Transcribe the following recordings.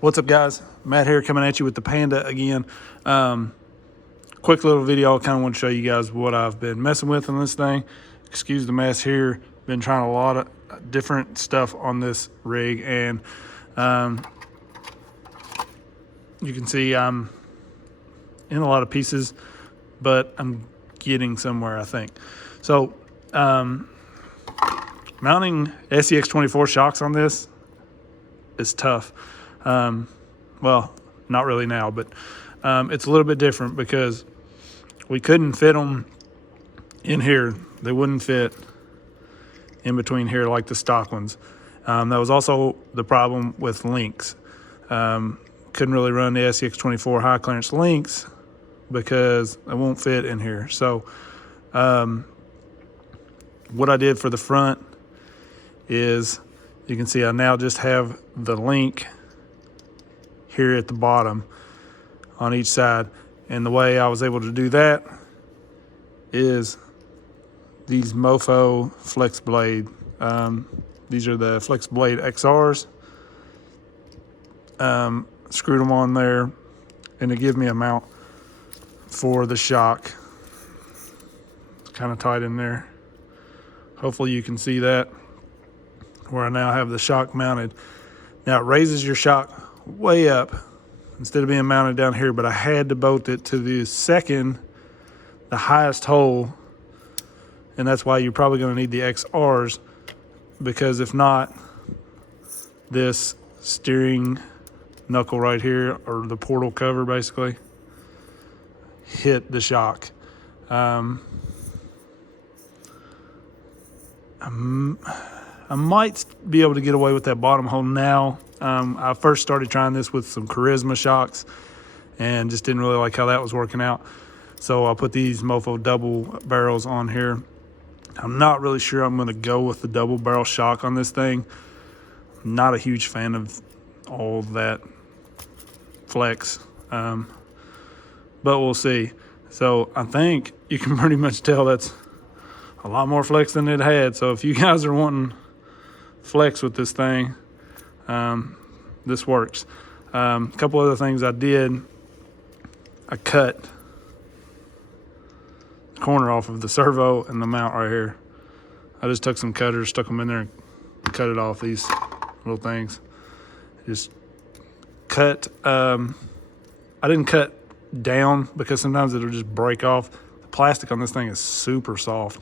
What's up, guys? Matt here, coming at you with the Panda again. Quick little video. I kind of want to show you guys what I've been messing with on this thing. Excuse the mess here. Been trying a lot of different stuff on this rig, and you can see I'm in a lot of pieces, but I'm getting somewhere, I think. So mounting SCX24 shocks on this is tough. Well, not really now, but it's a little bit different because we couldn't fit them in here. They wouldn't fit in between here like the stock ones. That was also the problem with links. Couldn't really run the SCX24 high clearance links because they won't fit in here. So what I did for the front is, you can see I now just have the link here at the bottom on each side. And the way I was able to do that is these Mofo Flex Blade. These are the Flex Blade XRs. Screwed them on there, and it gives me a mount for the shock. It's kind of tight in there. Hopefully you can see that, where I now have the shock mounted. Now it raises your shock way up instead of being mounted down here, but I had to bolt it to the highest hole, and that's why you're probably going to need the XRs, because if not, this steering knuckle right here, or the portal cover basically, hit the shock. I might be able to get away with that bottom hole now. I first started trying this with some Charisma shocks and just didn't really like how that was working out. So I'll put these Mofo double barrels on here. I'm not really sure I'm going to go with the double barrel shock on this thing. I'm not a huge fan of all that flex, but we'll see. So I think you can pretty much tell that's a lot more flex than it had. So if you guys are wanting flex with this thing, this works. A couple other things I did. I cut the corner off of the servo and the mount right here. I just took some cutters, stuck them in there, and cut it off, these little things. Just cut. I didn't cut down because sometimes it'll just break off. The plastic on this thing is super soft.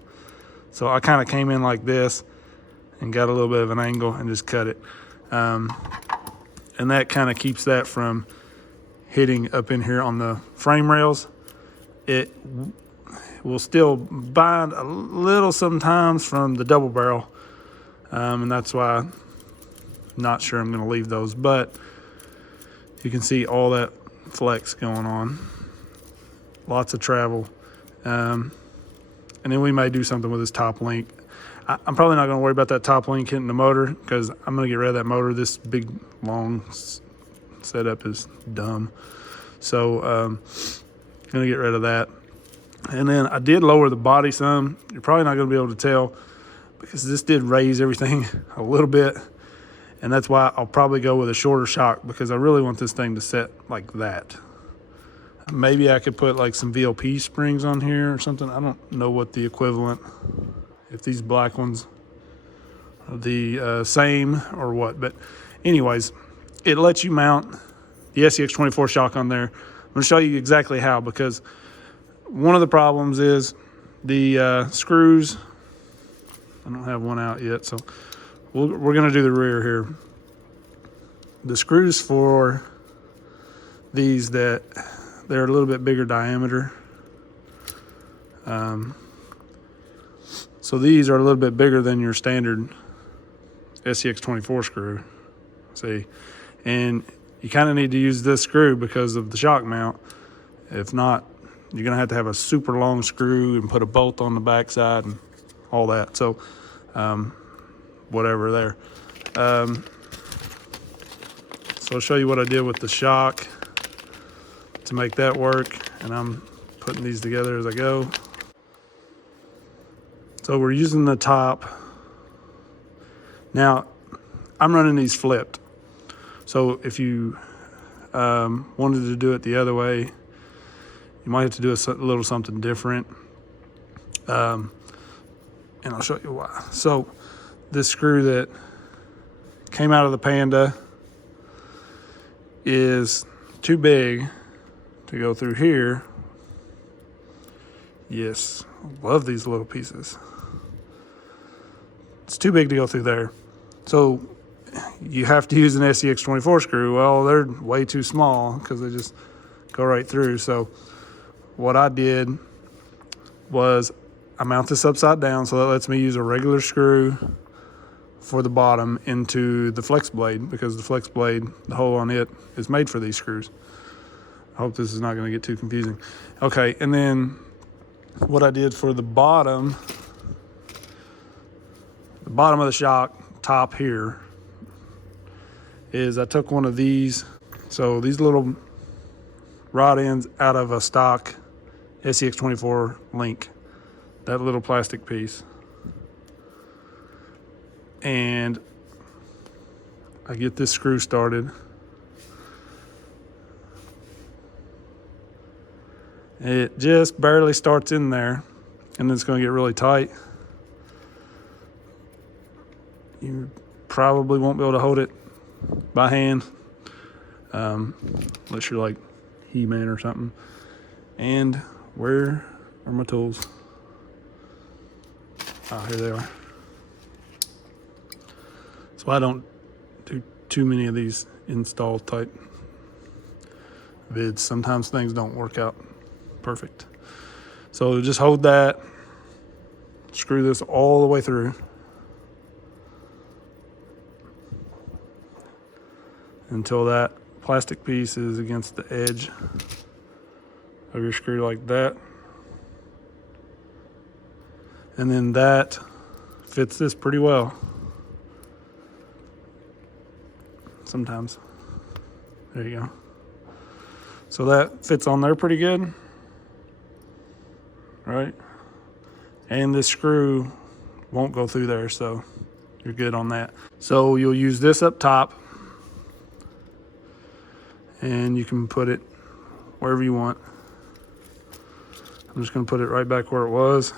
So I kind of came in like this and got a little bit of an angle and just cut it. And that kind of keeps that from hitting up in here on the frame rails. It will still bind a little sometimes from the double barrel. And that's why I'm not sure I'm gonna leave those, but you can see all that flex going on. Lots of travel. And then we may do something with this top link. I'm probably not going to worry about that top link hitting the motor, because I'm going to get rid of that motor. This big, long setup is dumb. So going to get rid of that. And then I did lower the body some. You're probably not going to be able to tell, because this did raise everything a little bit. And that's why I'll probably go with a shorter shock, because I really want this thing to set like that. Maybe I could put like some VLP springs on here or something. I don't know what the equivalent, if these black ones are the same or what. But anyways, it lets you mount the SCX24 shock on there. I'm going to show you exactly how, because one of the problems is the screws. I don't have one out yet, so we're going to do the rear here. The screws for these, they're a little bit bigger diameter. So these are a little bit bigger than your standard SCX24 screw. See, and you kind of need to use this screw because of the shock mount. If not, you're gonna have to have a super long screw and put a bolt on the backside and all that. So whatever there. So I'll show you what I did with the shock to make that work, and I'm putting these together as I go. So we're using the top. Now, I'm running these flipped. So So if you wanted to do it the other way, you might have to do a little something different. And I'll show you why. So this screw that came out of the Panda is too big to go through here. Yes, love these little pieces. It's too big to go through there. So you have to use an SCX24 screw. Well, they're way too small because they just go right through. So what I did was I mount this upside down, so that lets me use a regular screw for the bottom into the flex blade, because the flex blade, the hole on it, is made for these screws. I hope this is not going to get too confusing. Okay, and then what I did for the bottom of the shock, top here, is I took one of these, so these little rod ends out of a stock SCX24 link, that little plastic piece, and I get this screw started. It just barely starts in there, and then it's going to get really tight. You probably won't be able to hold it by hand, unless you're like He-Man or something. And where are my tools? Oh, here they are. So I don't do too many of these install type vids. Sometimes things don't work out perfect. So just hold that, screw this all the way through until that plastic piece is against the edge of your screw like that. And then that fits this pretty well. Sometimes. There you go. So that fits on there pretty good, right? And this screw won't go through there, so you're good on that. So you'll use this up top, and you can put it wherever you want. I'm just going to put it right back where it was.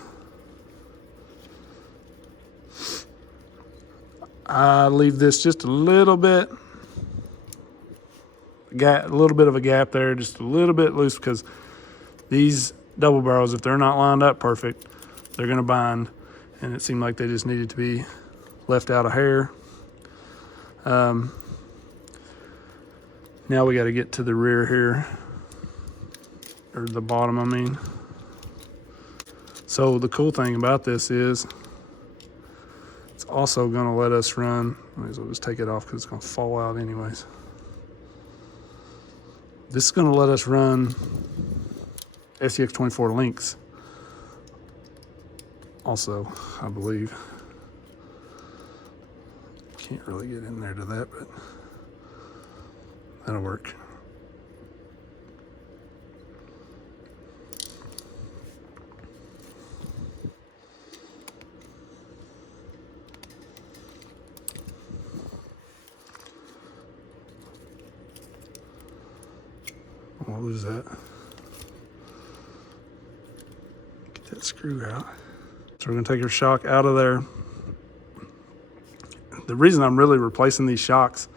I leave this just a little bit, a little bit of a gap there, just a little bit loose, because these double barrels, if they're not lined up perfect, they're going to bind, and it seemed like they just needed to be left out a hair. Now we got to get to the rear here, or the bottom, I mean. So the cool thing about this is it's also going to let us run, might as well just take it off because it's going to fall out anyways. This is going to let us run SCX24 links also, I believe. Can't really get in there to that, but that'll work. I'll lose that. Get that screw out. So we're going to take your shock out of there. The reason I'm really replacing these shocks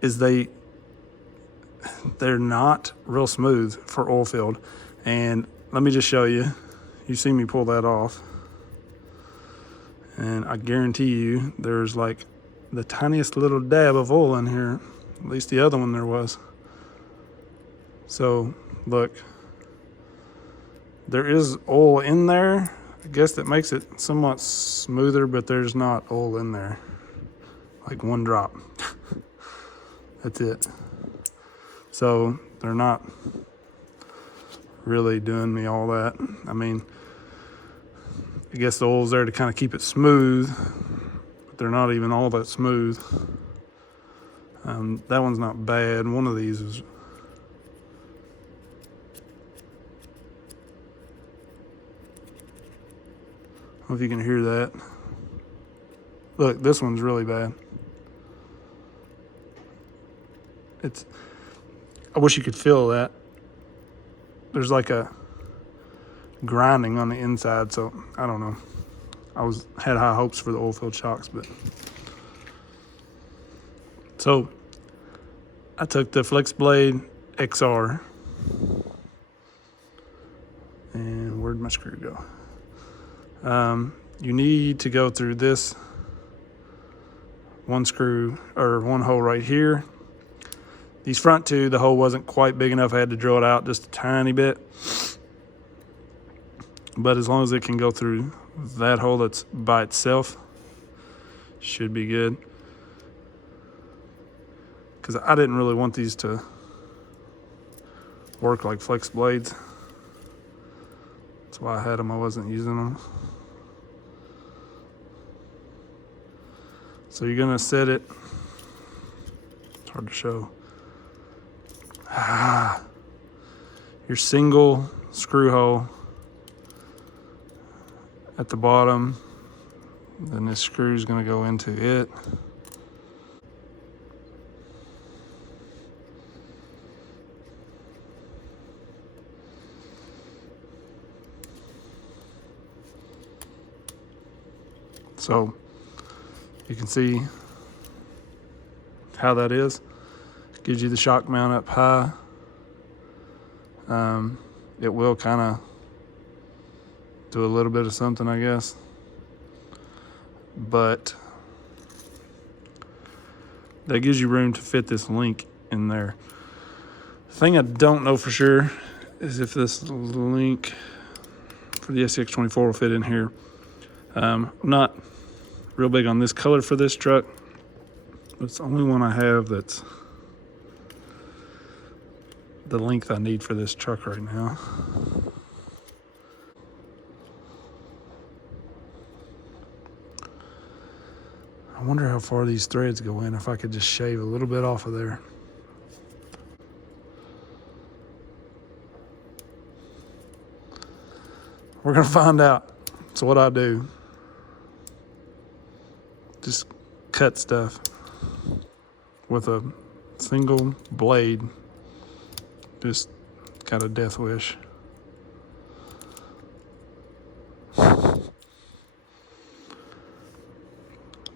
is they're not real smooth for oil field. And let me just show you. You see me pull that off, and I guarantee you there's like the tiniest little dab of oil in here. At least the other one there was. So look, there is oil in there. I guess that makes it somewhat smoother, but there's not oil in there. Like one drop. That's it. So they're not really doing me all that. I mean, I guess the oil's there to kind of keep it smooth, but they're not even all that smooth. That one's not bad. One of these is I don't know if you can hear that. Look, this one's really bad. I wish you could feel that. There's like a grinding on the inside, so I don't know. Had high hopes for the oil-filled shocks, but so I took the Flex Blade XR, and where'd my screw go? You need to go through this one screw or one hole right here. These front two, the hole wasn't quite big enough. I had to drill it out just a tiny bit. But as long as it can go through that hole that's by itself, should be good. Because I didn't really want these to work like flex blades. That's why I had them, I wasn't using them. So you're gonna set it, it's hard to show. Your single screw hole at the bottom, then this screw is going to go into it. So you can see how that is. Gives you the shock mount up high. It will kind of do a little bit of something, I guess. But that gives you room to fit this link in there. The thing I don't know for sure is if this link for the SCX24 will fit in here. I'm not real big on this color for this truck. It's the only one I have that's the length I need for this truck right now. I wonder how far these threads go in, if I could just shave a little bit off of there. We're gonna find out. So what I do, just cut stuff with a single blade. Just got a death wish.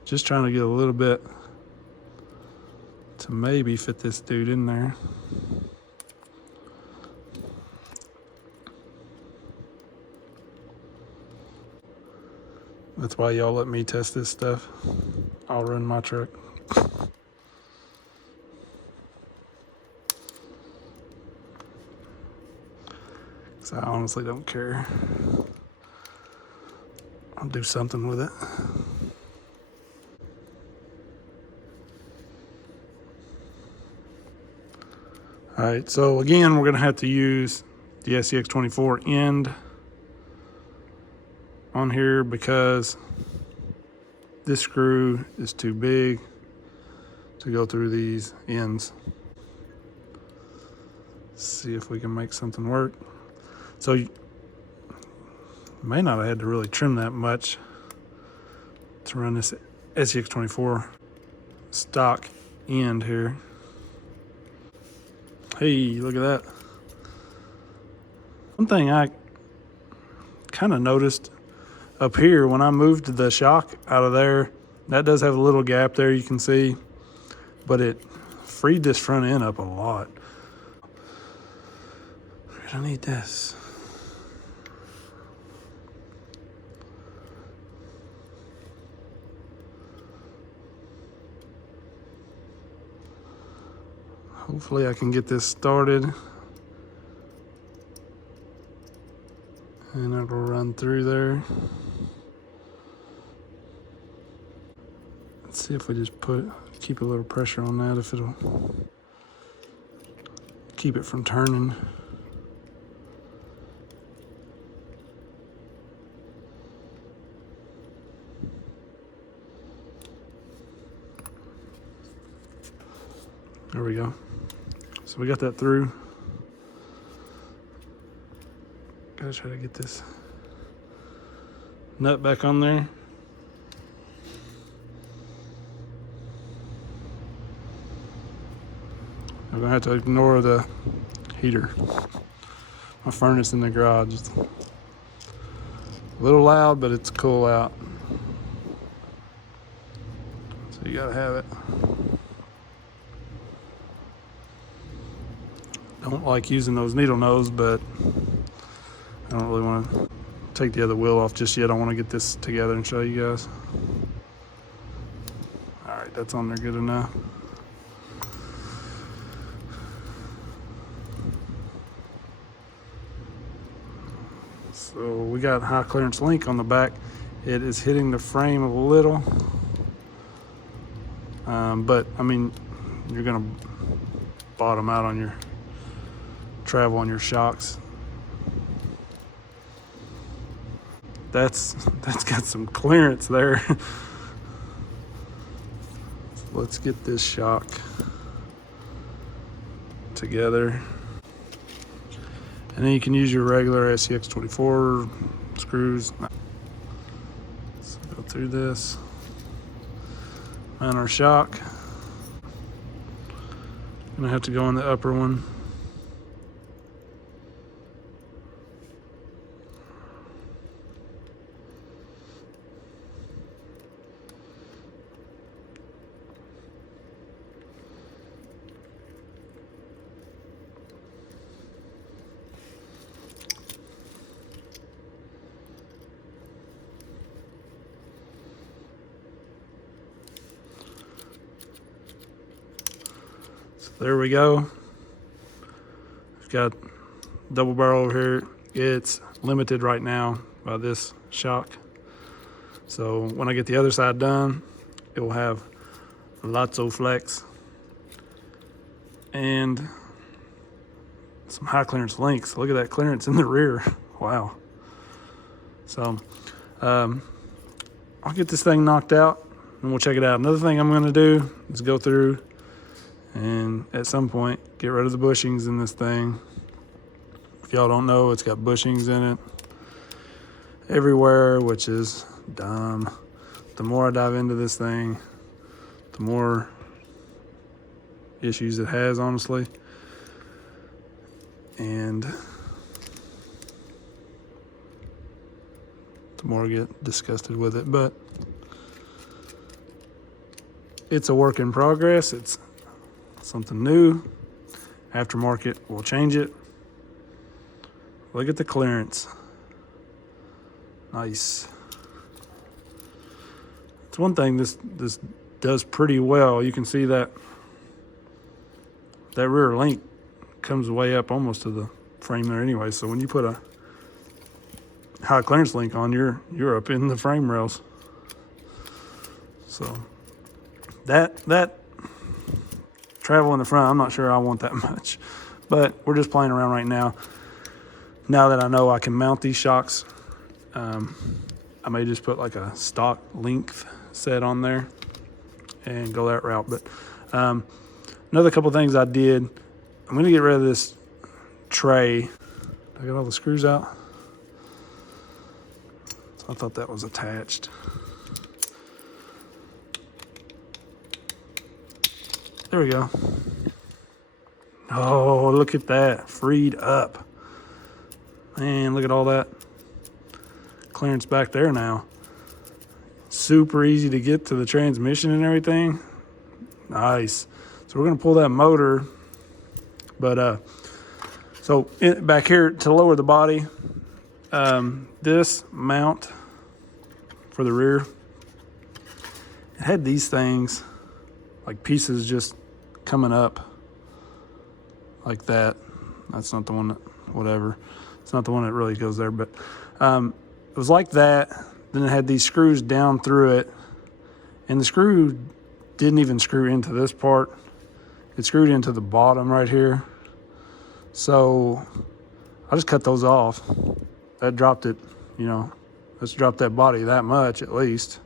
Just trying to get a little bit to maybe fit this dude in there. That's why y'all let me test this stuff. I'll run my truck. So I honestly don't care. I'll do something with it. All right, so again, we're gonna have to use the SCX24 end on here because this screw is too big to go through these ends. See if we can make something work. So you may not have had to really trim that much to run this SCX24 stock end here. Hey, look at that. One thing I kind of noticed up here when I moved the shock out of there, that does have a little gap there you can see, but it freed this front end up a lot. We're gonna need this. Hopefully I can get this started and it'll run through there. Let's see if we just keep a little pressure on that, if it'll keep it from turning. There we go. So we got that through. Gotta try to get this nut back on there. I'm gonna have to ignore the heater. My furnace in the garage. It's a little loud, but it's cool out. So you gotta have it. Don't like using those needle nose, but I don't really want to take the other wheel off just yet. I want to get this together and show you guys. All right, that's on there good enough. So we got high clearance link on the back. It is hitting the frame a little, but I mean, you're gonna bottom out on your travel on your shocks. That's got some clearance there. So let's get this shock together. And then you can use your regular SCX24 screws. Let's go through this. Mount our shock. Gonna have to go in the upper one. There we go. I've got double barrel over here. It's limited right now by this shock. So when I get the other side done, it will have lots of flex and some high clearance links. Look at that clearance in the rear. Wow. So I'll get this thing knocked out and we'll check it out. Another thing I'm gonna do is go through and at some point get rid of the bushings in this thing. If y'all don't know, it's got bushings in it everywhere, which is dumb. The more I dive into this thing, the more issues it has, honestly. And the more I get disgusted with it, but it's a work in progress. It's something new. Aftermarket will change it. Look at the clearance. Nice. It's one thing this does pretty well. You can see that rear link comes way up almost to the frame there anyway. So when you put a high clearance link on, you're up in the frame rails. So that travel in the front, I'm not sure I want that much, but we're just playing around right now. Now that I know I can mount these shocks, I may just put like a stock length set on there and go that route. But another couple things I did, I'm gonna get rid of this tray. I got all the screws out. So I thought that was attached. There we go. Oh, look at that, freed up. Man, look at all that clearance back there now. Super easy to get to the transmission and everything. Nice. So we're gonna pull that motor, but back here to lower the body, this mount for the rear, it had these things, like pieces just coming up like that. That's not the one that, whatever. It's not the one that really goes there, but it was like that. Then it had these screws down through it, and the screw didn't even screw into this part. It screwed into the bottom right here. So I just cut those off. That dropped it, you know, let's drop that body that much at least.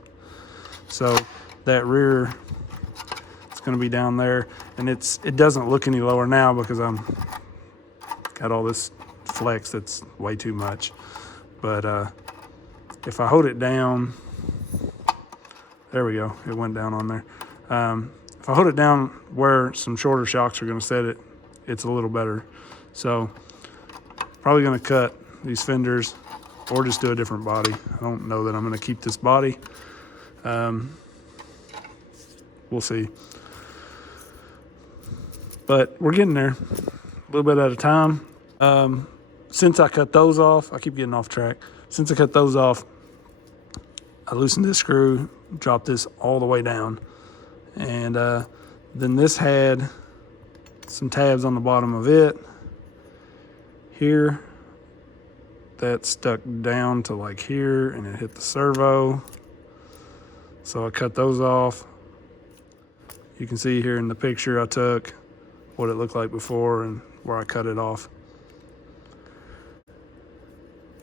So that rear, it's gonna be down there, and it doesn't look any lower now because I'm got all this flex that's way too much. But if I hold it down, there we go, it went down on there. if I hold it down where some shorter shocks are going to set it, it's a little better. So probably going to cut these fenders or just do a different body. I don't know that I'm going to keep this body. We'll see. But we're getting there a little bit at a time. Since I cut those off, I keep getting off track. Since I cut those off, I loosened this screw, dropped this all the way down. And then this had some tabs on the bottom of it. Here, that stuck down to like here and it hit the servo. So I cut those off. You can see here in the picture I took what it looked like before and where I cut it off.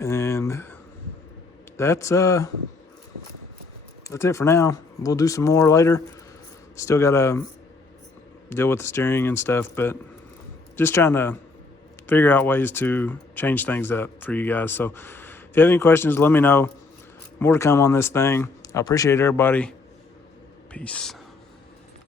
And that's it for now. We'll do some more later. Still gotta deal with the steering and stuff, but just trying to figure out ways to change things up for you guys. So if you have any questions, let me know. More to come on this thing. I appreciate everybody. Peace.